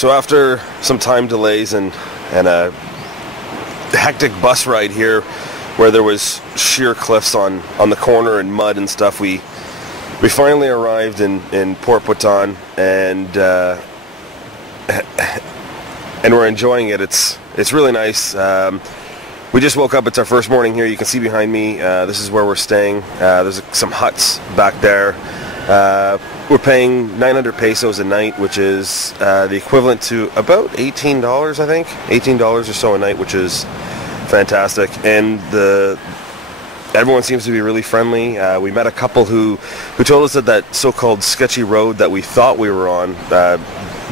So after some time delays and a hectic bus ride here where there was sheer cliffs on the corner and mud and stuff, we finally arrived in Port Barton, and we're enjoying it. It's really nice. We just woke up. It's our first morning here. You can see behind me, this is where we're staying. There's some huts back there. We're paying 900 pesos a night, which is the equivalent to about $18, I think. $18 or so a night, which is fantastic. And everyone seems to be really friendly. We met a couple who told us that so-called sketchy road that we thought we were on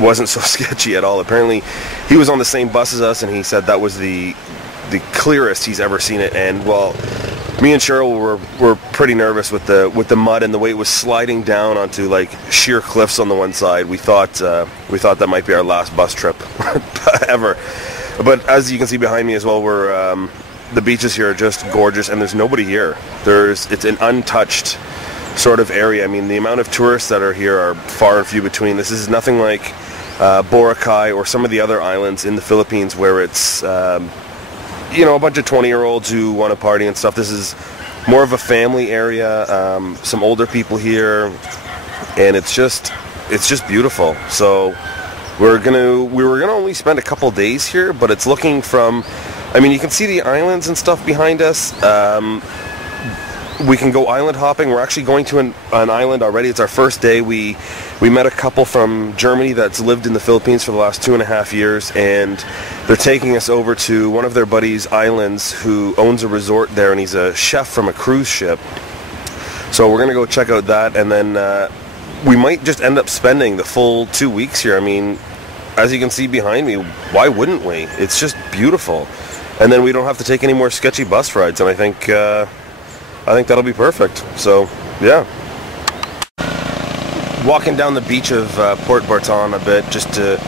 wasn't so sketchy at all. Apparently, he was on the same bus as us, and he said that was the clearest he's ever seen it. And well, me and Cheryl were pretty nervous with the mud and the way it was sliding down onto like sheer cliffs on the one side. We thought that might be our last bus trip ever. But as you can see behind me as well, the beaches here are just gorgeous, and there's nobody here. It's an untouched sort of area. I mean, the amount of tourists that are here are far and few between. This is nothing like Boracay or some of the other islands in the Philippines where it's a bunch of 20-year-olds who want to party and stuff. This is more of a family area, some older people here, and it's just beautiful. So we were gonna only spend a couple days here, but it's looking from, I mean, you can see the islands and stuff behind us. We can go island hopping. We're actually going to an island already. It's our first day. We met a couple from Germany that's lived in the Philippines for the last 2.5 years, and they're taking us over to one of their buddies' islands who owns a resort there, and he's a chef from a cruise ship. So we're going to go check out that, and then we might just end up spending the full 2 weeks here. I mean, as you can see behind me, why wouldn't we? It's just beautiful. And then we don't have to take any more sketchy bus rides, and I think that'll be perfect. So, yeah. Walking down the beach of Port Barton a bit, just to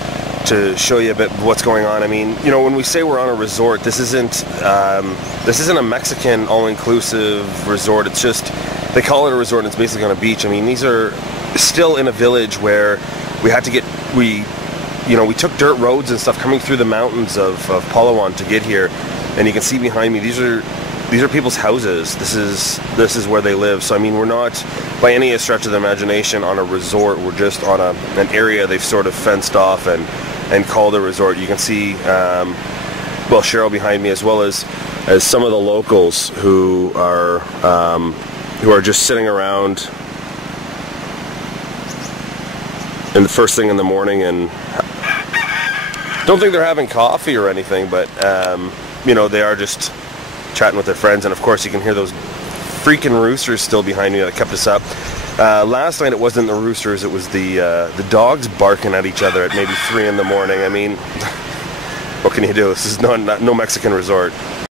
show you a bit of what's going on. I mean, when we say we're on a resort, this isn't a Mexican all-inclusive resort. It's just, they call it a resort, and it's basically on a beach. I mean, these are still in a village where we took dirt roads and stuff coming through the mountains of Palawan to get here. And you can see behind me, these are people's houses. This is where they live. So I mean, we're not by any stretch of the imagination on a resort. We're just on an area they've sort of fenced off and called a resort. You can see Cheryl behind me, as well as some of the locals who are just sitting around in the first thing in the morning, and don't think they're having coffee or anything, but they are just chatting with their friends. And of course you can hear those freaking roosters still behind me that kept us up. Last night it wasn't the roosters, it was the dogs barking at each other at maybe 3 in the morning. I mean, what can you do? This is no Mexican resort.